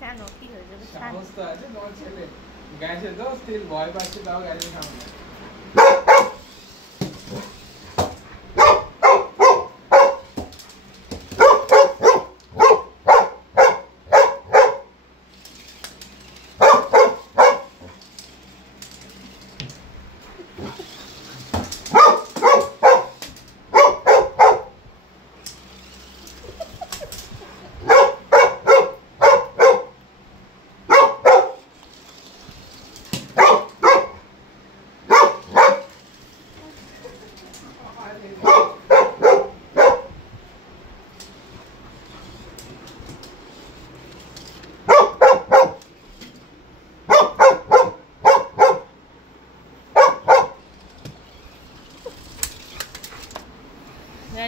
কেন কি হয়েছে? সমস্ত আছে তোমার ছেলে গেছে তো স্টিল ভয় পাচ্ছে তাও গেছে সামনে।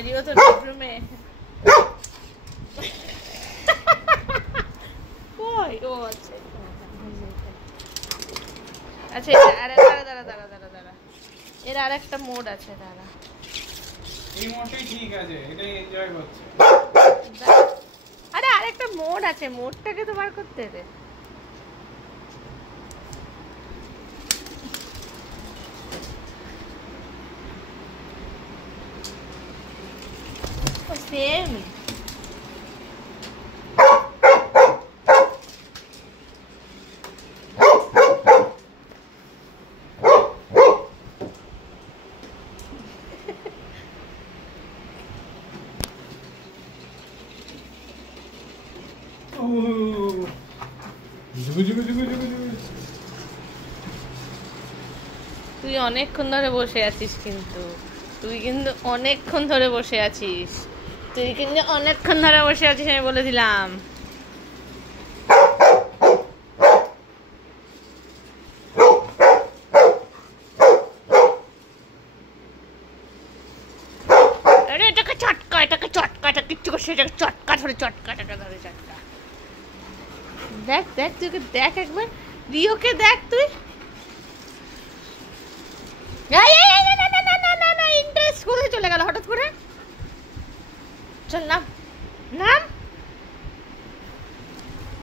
রিও তো বেডরুমে কই ও আচ্ছা আচ্ছা আরে দাঁড়া এর আরেকটা মোড আছে দাঁড়া এই মোডটাই ঠিক আছে এটাই এনজয় করছে আরে আরেকটা মোড আছে মোডটাকে তো বার করতে দে সেম তুই অনেকক্ষণ ধরে বসে আছিস কিন্তু অনেকক্ষণ ধরে বসে আছিস আমি বলে দিলাম আরে এটাকে চটকা এটা কিচ্ছু করছে এটাকে চটকা ধরে চটকা দেখ তুই দেখ একবার রিওকে দেখ তুই ইন্টারেস্ট কোথায় চলে গেল হঠাৎ করে চল নাম